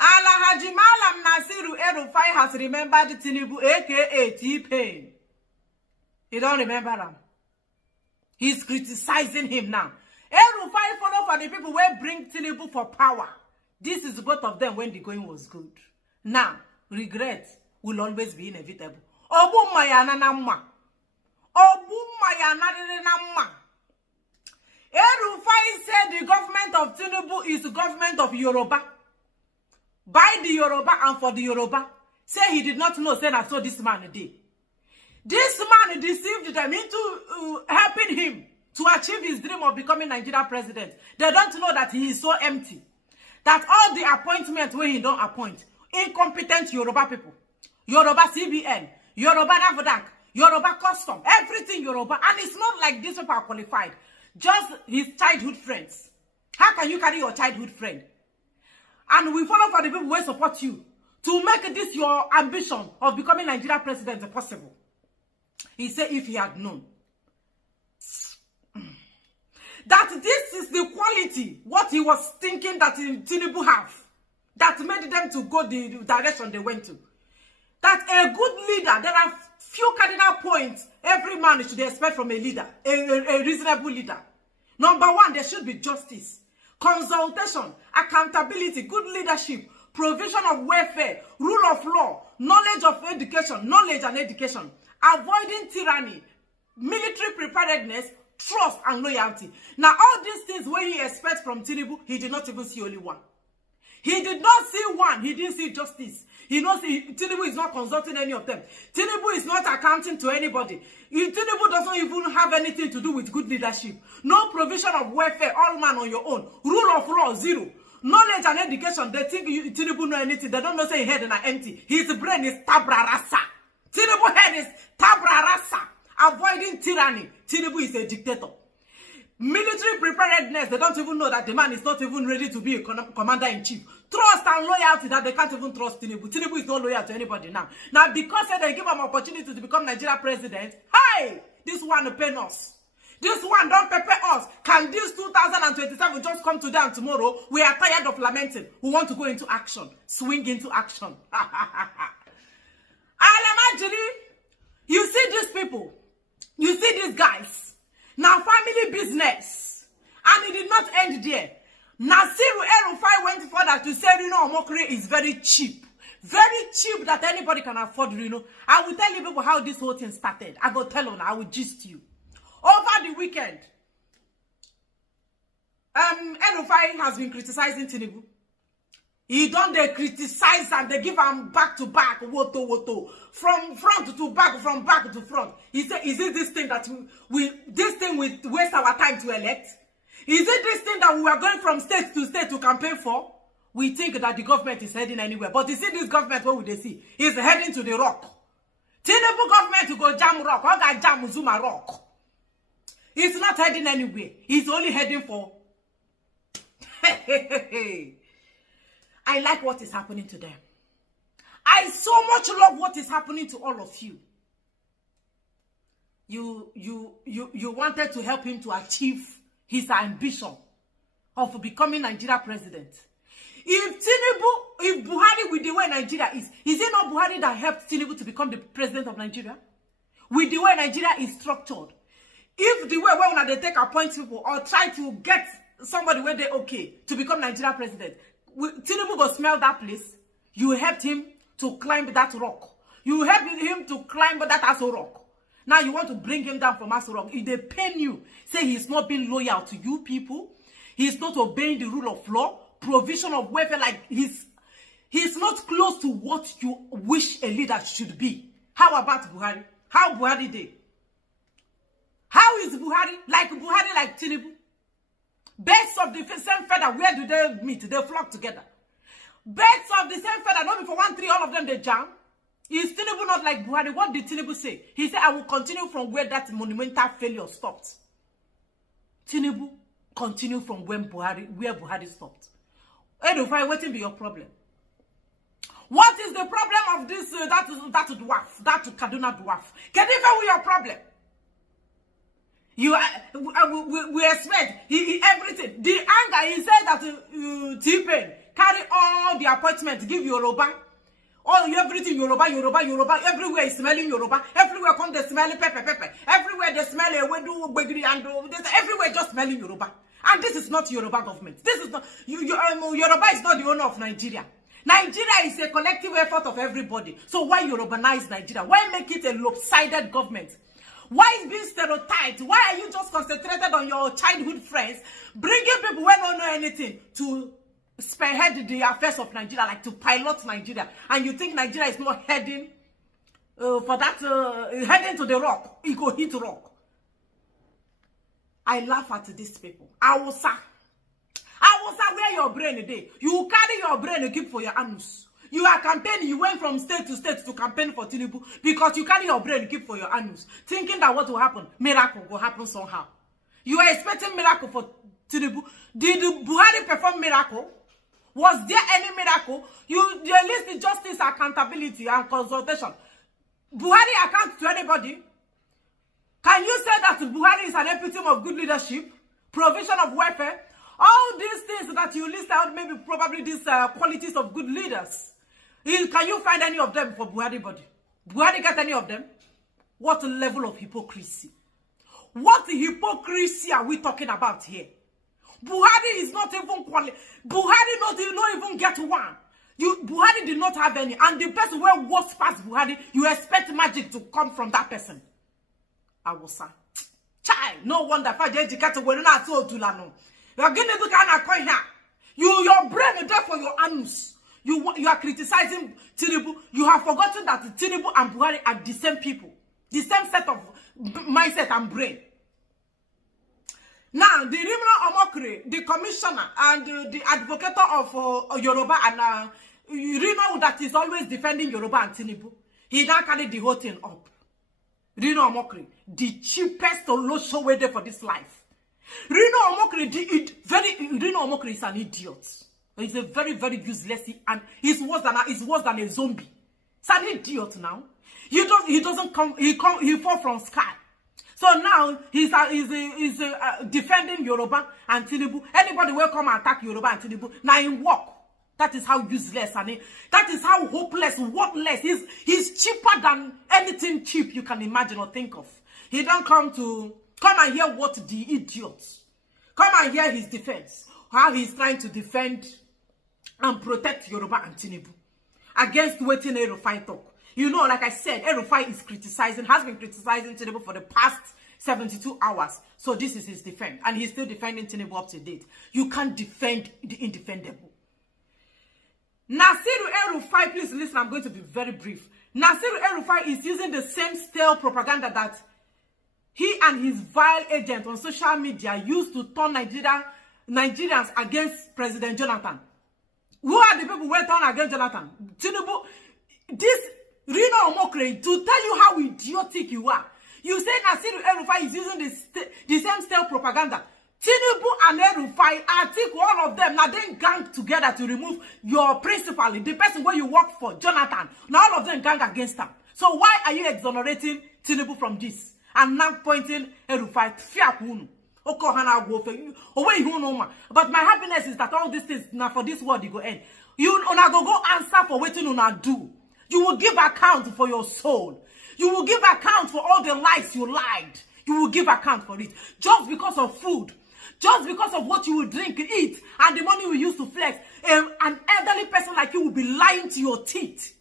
Alhaji Malam Nasiru El-Rufai has remembered Tinubu, aka T-Pain. You don't remember him? He's criticizing him now. El-Rufai follow for the people who bring Tinubu for power. This is both of them when the going was good. Now, regret will always be inevitable. Obu mayana namma. Obu mayana namma. El-Rufai said the government of Tinubu is the government of Yoruba. By the Yoruba and for the Yoruba. Say he did not know, say I saw this man did. This man deceived them into helping him to achieve his dream of becoming Nigeria president. They don't know that he is so empty. That all the appointments where he don't appoint, incompetent Yoruba people, Yoruba CBN, Yoruba Navadak, Yoruba custom, everything Yoruba. And it's not like these people are qualified. Just his childhood friends. How can you carry your childhood friend? And we follow for the people who support you to make this your ambition of becoming Nigeria president possible. He said if he had known that this is the quality, what he was thinking that Tinubu have, that made them to go the direction they went to. That a good leader, there are few cardinal points every man should expect from a leader, a reasonable leader. Number one, there should be justice, consultation, accountability, good leadership, provision of welfare, rule of law, knowledge of education, knowledge and education, avoiding tyranny, military preparedness, trust and loyalty. Now, all these things when he expects from Tinubu, he did not even see only one. He did not see one. He didn't see justice. He knows Tinubu is not consulting any of them. Tinubu is not accounting to anybody. Tinubu doesn't even have anything to do with good leadership. No provision of welfare, all man on your own. Rule of law, zero. Knowledge and education, they think Tinubu know anything. They don't know say his head is empty. His brain is tabra rasa. Tinubu head is tabra rasa. Avoiding tyranny. Tinubu is a dictator. Military preparedness, they don't even know that the man is not even ready to be a commander-in-chief. Trust and loyalty, that they can't even trust Tinubu. Tinubu is not loyal to anybody now. Now, because they give him opportunity to become Nigeria president, hey, this one pay us. This one don't pay us. Can this 2027 just come today and tomorrow? We are tired of lamenting. We want to go into action. Swing into action. Alamajiri, you see these people. You see these guys. Now family business. And it did not end there. Nasiru El-Rufai went further to say Reno Omokri is very cheap. Very cheap that anybody can afford Reno. I will tell you people how this whole thing started. I go tell on, I will gist you. Over the weekend, El-Rufai has been criticizing Tinubu. He don't they criticize and they give him back to back, woto. From front to back, from back to front. He said, is it this thing that we waste our time to elect? Is it this thing that we are going from state to campaign for? We think that the government is heading anywhere. But you see this government, what would they see? He's heading to the rock. Tinubu government to go jam rock. Or go jam Zuma rock. He's not heading anywhere. He's only heading for... I like what is happening to them. I so much love what is happening to all of you. You wanted to help him to achieve his ambition of becoming Nigeria president. If Buhari, with the way Nigeria is it not Buhari that helped Tinubu to become the president of Nigeria? With the way Nigeria is structured. If the way when they take appoint people or try to get somebody where they okay to become Nigeria president, Tinubu go smell that place. You helped him to climb that rock. You helped him to climb that Aso rock. Now you want to bring him down from Aso rock. If they pain you, say he's not being loyal to you people. He's not obeying the rule of law, provision of welfare, like he's not close to what you wish a leader should be. How about Buhari? How Buhari did? How is Buhari? Like Buhari, like Tinubu? Birds of the same feather, where do they meet? They flock together. Birds of the same feather, not for 1 tree, all of them they jam. Is Tinubu not like Buhari? What did Tinubu say? He said, I will continue from where that monumental failure stopped. Tinubu continue from where Buhari stopped. El-Rufai, what will be your problem? What is the problem of this, that dwarf, that Kaduna dwarf? Can you even with your problem? You we expect everything. The anger, he said that T-Pain carry all the appointments, give Yoruba. All everything Yoruba, everywhere is smelling Yoruba. Everywhere come the smelling pepper. Everywhere they smell a wedu bagri and everywhere just smelling Yoruba. And this is not Yoruba government. This is not Yoruba is not the owner of Nigeria. Nigeria is a collective effort of everybody. So why Yorubanize Nigeria? Why make it a lopsided government? Why is being stereotyped? Why are you just concentrated on your childhood friends, bringing people who don't know anything to spearhead the affairs of Nigeria, like to pilot Nigeria? And you think Nigeria is not heading heading to the rock? It go hit rock. I laugh at these people. Awusa, where your brain today? You carry your brain and keep for your anus. You are campaigning, you went from state to state to campaign for Tinubu because you carry your brain and keep for your anus, thinking that what will happen, miracle will happen somehow. You are expecting miracle for Tinubu. Did Buhari perform miracle? Was there any miracle? You list the justice, accountability, and consultation. Buhari account to anybody? Can you say that Buhari is an epitome of good leadership, provision of welfare? All these things that you list out, maybe probably these qualities of good leaders. Can you find any of them for Buhari body? Buhari get any of them? What level of hypocrisy? What hypocrisy are we talking about here? Buhari is not even quality. Buhari not even get one. Buhari did not have any. And the person who was past Buhari, you expect magic to come from that person. Awusa. Child, no wonder. You're getting to kind of coin here. Your brain is there for your anus. You are criticizing Tinubu. You have forgotten that Tinubu and Buhari are the same people, the same set of mindset and brain. Now, the Reno Omokri, the commissioner and the advocate of Yoruba and Reno that is always defending Yoruba and Tinubu, he now carried the whole thing up. Reno Omokri, the cheapest Olosho way there for this life. Reno Omokri is an idiot. He's a very, very useless, and he's worse than a zombie. He's an idiot now. He doesn't come. He fall from sky. So now he's defending Yoruba and Tinubu. Anybody will come and attack Yoruba and Tinubu. Now in walk. That is how useless and that is how hopeless, worthless. He's cheaper than anything cheap you can imagine or think of. He don't come and hear what the idiots. Come and hear his defense. How he's trying to defend and protect Yoruba and Tinubu against waiting H Ll Rufia talk. You know, like I said, H Ll Rufia has been criticizing Tinubu for the past 72 hours. So this is his defense. And he's still defending Tinubu up to date. You can't defend the indefendable. Nasiru H Ll Rufia, please listen, I'm going to be very brief. Nasiru H Ll Rufia is using the same stale propaganda that he and his vile agent on social media used to turn Nigerians against President Jonathan. Who are the people who were turned against Jonathan? Tinubu. This Reno Omokri, to tell you how idiotic you are. You say Nasiru H Ll Rufia is using the same stale propaganda. Tinubu and H Ll Rufia, I think all of them, now they gang together to remove your principal, the person where you work for, Jonathan. Now all of them gang against him. So why are you exonerating Tinubu from this? And now pointing H Ll Rufia, but my happiness is that all these things now for this world you go end. You go answer for what you do. You will give account for your soul. You will give account for all the lies you lied. You will give account for it. Just because of food. Just because of what you will drink, eat, and the money we use to flex. An elderly person like you will be lying to your teeth.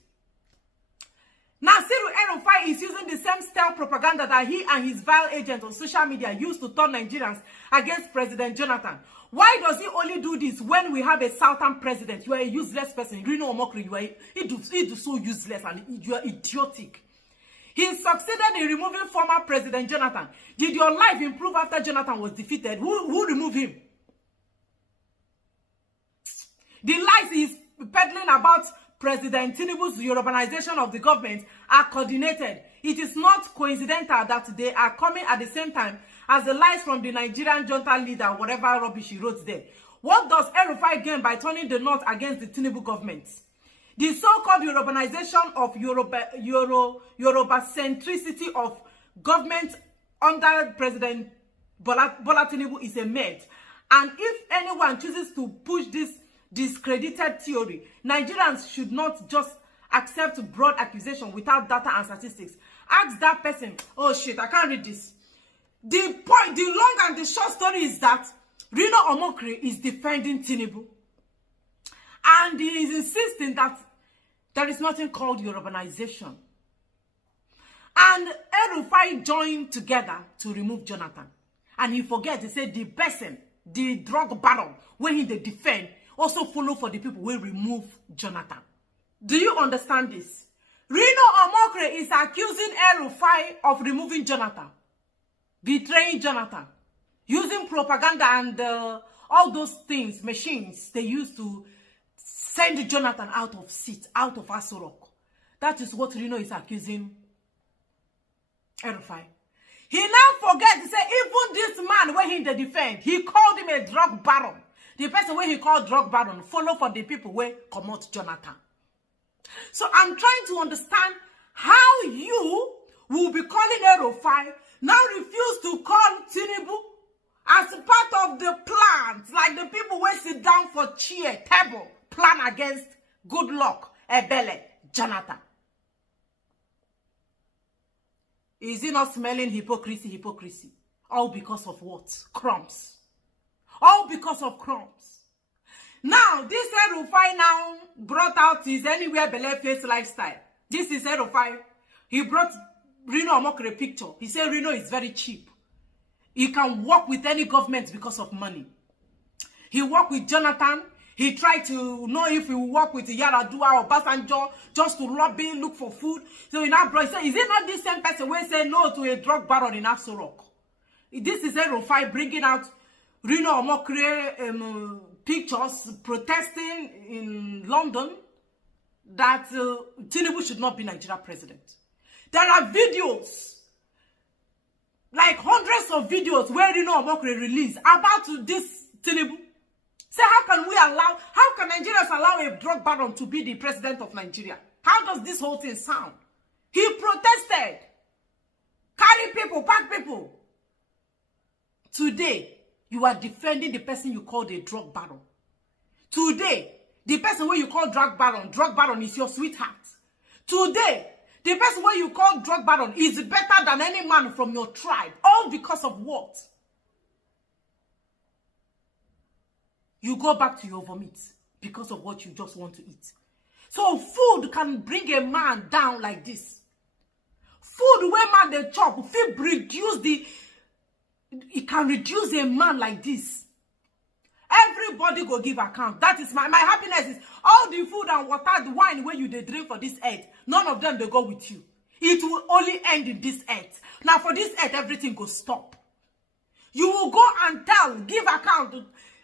Nasiru H Ll Rufia is using the same style propaganda that he and his vile agents on social media used to turn Nigerians against President Jonathan. Why does he only do this when we have a southern president? You are a useless person. Reno Omokri, he so useless and you are idiotic. He succeeded in removing former President Jonathan. Did your life improve after Jonathan was defeated? Who removed him? The lies he's peddling about President Tinubu's Yorubanization of the government are coordinated. It is not coincidental that they are coming at the same time as the lies from the Nigerian junta leader, whatever rubbish he wrote there. What does H Ll Rufia gain by turning the North against the Tinubu government? The so-called Yorubanization of Yoruba centricity of government under President Bola Tinubu is a mate. And if anyone chooses to push this discredited theory, Nigerians should not just accept broad accusation without data and statistics. Ask that person, oh shit, I can't read this. The long and the short story is that Reno Omokri is defending Tinubu. And he is insisting that there is nothing called Yorubanization. And H Ll Rufia joined together to remove Jonathan. And he forgets to say the person, the drug baron, when he they defend, also follow for the people who remove Jonathan. Do you understand this? Reno Omokri is accusing H Ll Rufia of removing Jonathan, betraying Jonathan, using propaganda and all those things, machines they use to send Jonathan out of seat, out of H Ll Rufia. That is what Reno is accusing H Ll Rufia. He now forgets to say even this man when he defend, he called him a drug baron. The person when he called drug baron follow for the people where come out Jonathan. So I'm trying to understand how you will be calling H Ll Rufia, now refuse to call Tinubu as part of the plan, like the people will sit down for chair, table, plan against good luck, Ebele, Jonathan. Is he not smelling hypocrisy, hypocrisy? All because of what? Crumbs. All because of crumbs. Now, this H Ll Rufia now brought out his anywhere belle face lifestyle. This is H Ll Rufia. He brought Reno Omokri a picture. He said Reno is very cheap. He can work with any government because of money. He worked with Jonathan. He tried to know if he will work with Y0r0rubia or Basanjo just to lobby, look for food. So he now brought, he said, is it not this same person who say no to a drug baron in H Ll Rufia? This is H Ll Rufia bringing out Reno Omokri pictures protesting in London that Tinubu should not be Nigeria president. There are videos, like hundreds of videos where Reno Omokri released about this Tinubu. Say, how can Nigerians allow a drug baron to be the president of Nigeria? How does this whole thing sound? He protested. Carry people, pack people. Today, you are defending the person you called a drug baron. Today, the person where you call drug baron is your sweetheart. Today, the person where you call drug baron is better than any man from your tribe. All because of what? You go back to your vomit because of what you just want to eat. So food can bring a man down like this. Food where man they chop, food it can reduce a man like this. Everybody go give account. That is my happiness is all the food and water, the wine where you they drink for this earth. None of them they go with you. It will only end in this earth. Now for this earth, everything go stop. You will go and give account.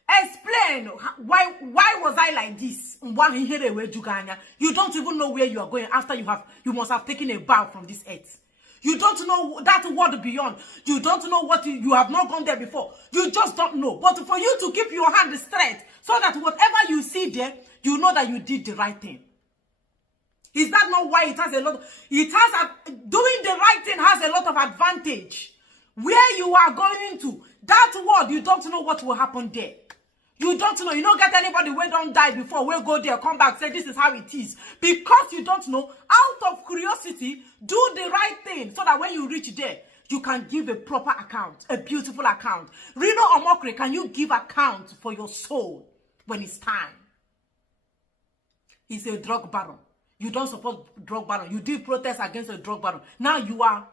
Explain why was I like this? You don't even know where you are going after you must have taken a bow from this earth. You don't know that world beyond. You don't know what you have not gone there before. You just don't know. But for you to keep your hand straight so that whatever you see there, you know that you did the right thing. Is that not why it has a lot? Doing the right thing has a lot of advantage. Where you are going to, that world, you don't know what will happen there. You don't know. You don't get anybody who don't die before, will go there, come back, say this is how it is. Because you don't know, out of curiosity, do the right thing so that when you reach there, you can give a proper account, a beautiful account. Reno Omokri, can you give account for your soul when it's time? He's a drug baron. You don't support drug baron. You did protest against a drug baron. Now you are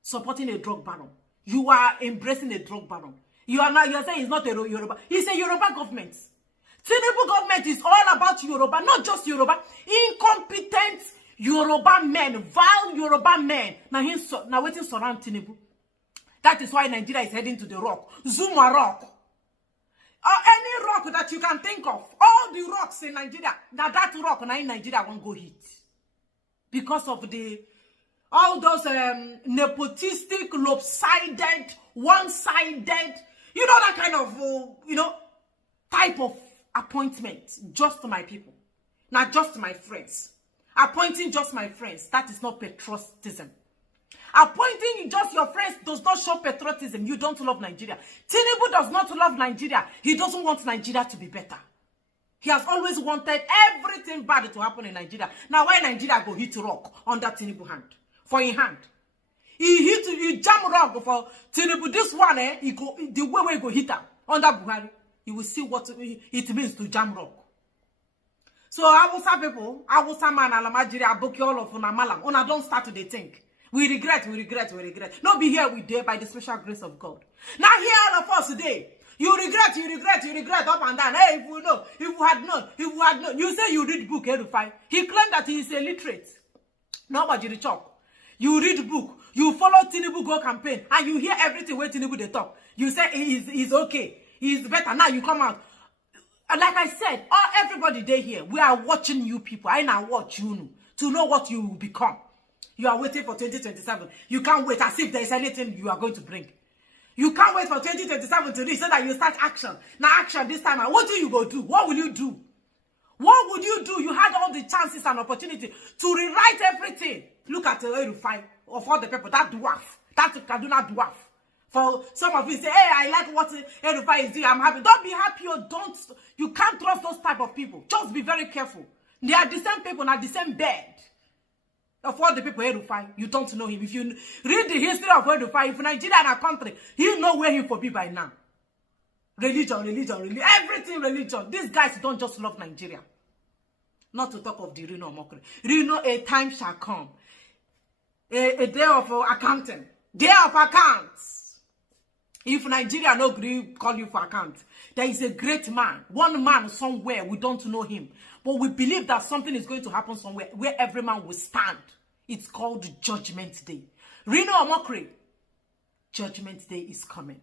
supporting a drug baron. You are embracing a drug baron. You are saying it's not a Yoruba. It's a Yoruba government. Tinubu government is all about Yoruba, not just Yoruba. Incompetent Yoruba men, vile Yoruba men. Now waiting surround Tinubu. That is why Nigeria is heading to the rock. Zuma rock. Or any rock that you can think of. All the rocks in Nigeria. Now that rock now in Nigeria won't go hit. Because of all those nepotistic, lopsided, one-sided, you know, that kind of, type of appointment. Just my people. Not just my friends. Appointing just my friends. That is not patriotism. Appointing just your friends does not show patriotism. You don't love Nigeria. Tinubu does not love Nigeria. He doesn't want Nigeria to be better. He has always wanted everything bad to happen in Nigeria. Now, why Nigeria go hit rock under Tinubu hand? For in hand. He jam rock for Tinubu. This one, the way we go hit her under Buhari, you will see what it means to jam rock. So, Awusa people, Awusa man, Alamajiri, Aboki, all of Unamalam, Una don't start to think. We regret. Not be here with day by the special grace of God. Now here all of us today, you regret up and down. Hey, if you had known. You say you read book, Rufia. He claimed that he is illiterate. Nobody talk. You read book, you follow Tinubu go campaign, and you hear everything where Tinubu they talk. You say he's okay, he's better. Now you come out. And like I said, everybody there here, we are watching you people. I now watch you to know what you will become. You are waiting for 2027. You can't wait as if there is anything you are going to bring. You can't wait for 2027 to reach so that you start action. Now action this time. And what do you go do? What will you do? What would you do? You had all the chances and opportunity to rewrite everything. Look at the Rufia of all the people. That dwarf. That Kaduna dwarf. For some of you say, hey, I like what Rufia is doing. I'm happy. Don't be happy or don't. You can't trust those type of people. Just be very careful. They are the same people, not the same bed. Of all the people Rufia, you don't know him. If you read the history of Rufia, if Nigeria and our country, you know where he will be by now. Religion, everything religion. These guys don't just love Nigeria. Not to talk of the Reno Omokri. Reno, a time shall come. A day of accounting. Day of accounts. If Nigeria no agree, call you for account. There is a great man. One man somewhere, we don't know him. But we believe that something is going to happen somewhere where every man will stand. It's called Judgment Day. Reno Omokri, Judgment Day is coming.